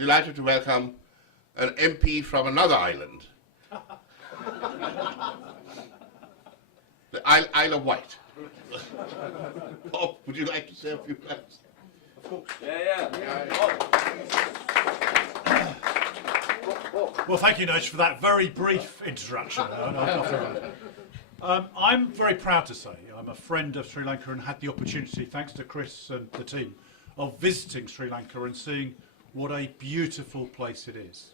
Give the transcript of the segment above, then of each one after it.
delighted to welcome an MP from another island, the Isle of Wight. Bob, would you like to say a few words? Of course. Well, thank you, Nige, for that very brief introduction. I'm very proud to say I'm a friend of Sri Lanka and had the opportunity, thanks to Chris and the team, of visiting Sri Lanka and seeing what a beautiful place it is.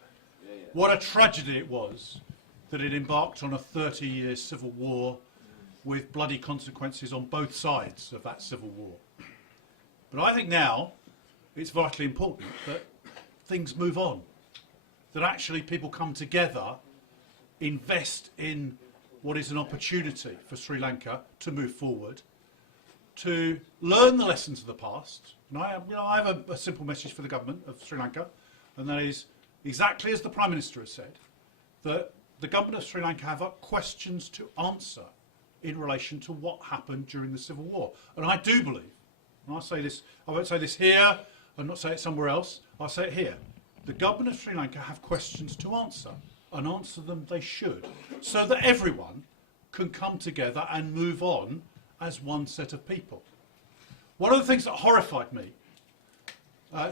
What a tragedy it was that it embarked on a 30-year civil war with bloody consequences on both sides of that civil war. But I think now it's vitally important that things move on, that actually people come together, invest in what is an opportunity for Sri Lanka to move forward, to learn the lessons of the past. And I have a simple message for the government of Sri Lanka, and that is exactly as the Prime Minister has said, that the government of Sri Lanka have questions to answer in relation to what happened during the Civil War. And I do believe, and I say this, I won't say this here, I'll not say it somewhere else, I'll say it here. The government of Sri Lanka have questions to answer, and answer them they should, so that everyone can come together and move on as one set of people. One of the things that horrified me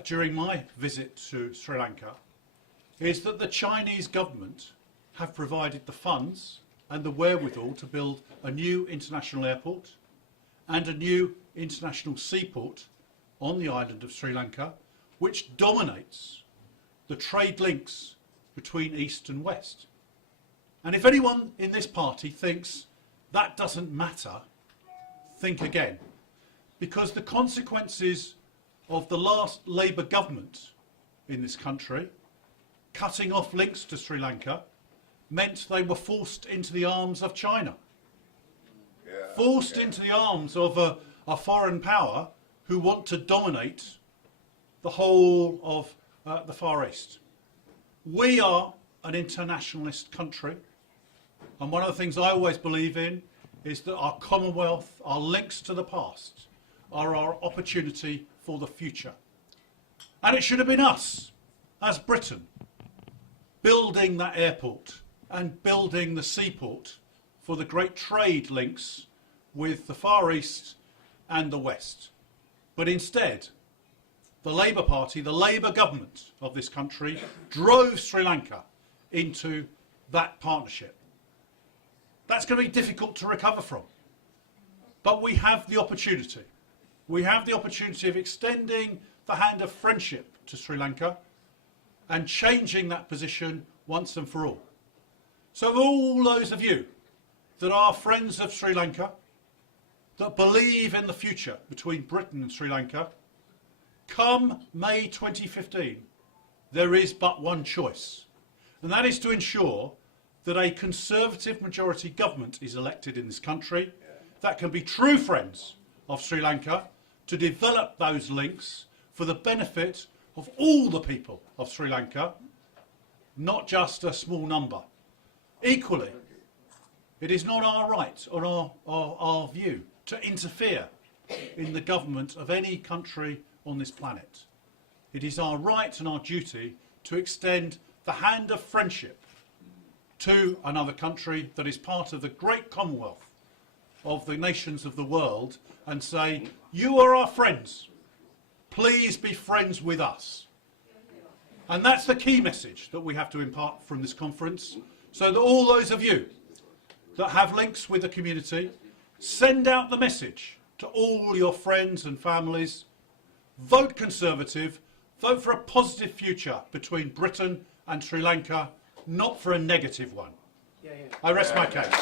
during my visit to Sri Lanka is that the Chinese government have provided the funds and the wherewithal to build a new international airport and a new international seaport on the island of Sri Lanka, which dominates the trade links between East and West. And if anyone in this party thinks that doesn't matter, think again. Because the consequences of the last Labour government in this country cutting off links to Sri Lanka meant they were forced into the arms of China. Forced into the arms of a foreign power who want to dominate the whole of the Far East. We are an internationalist country, and one of the things I always believe in is that our Commonwealth, our links to the past, are our opportunity for the future. And it should have been us, as Britain, building that airport and building the seaport for the great trade links with the Far East and the West. But instead, the Labour Party, the Labour government of this country, drove Sri Lanka into that partnership. That's going to be difficult to recover from. But we have the opportunity. We have the opportunity of extending the hand of friendship to Sri Lanka and changing that position once and for all. So all those of you that are friends of Sri Lanka, that believe in the future between Britain and Sri Lanka, come May 2015, there is but one choice, and that is to ensure that a Conservative majority government is elected in this country that can be true friends of Sri Lanka to develop those links for the benefit of all the people of Sri Lanka, not just a small number. Equally, it is not our right or our view to interfere in the government of any country on this planet. It is our right and our duty to extend the hand of friendship to another country that is part of the great Commonwealth of the nations of the world and say, you are our friends, please be friends with us. And that's the key message that we have to impart from this conference, so that all those of you that have links with the community, send out the message to all your friends and families. Vote Conservative, vote for a positive future between Britain and Sri Lanka, not for a negative one. I rest my case.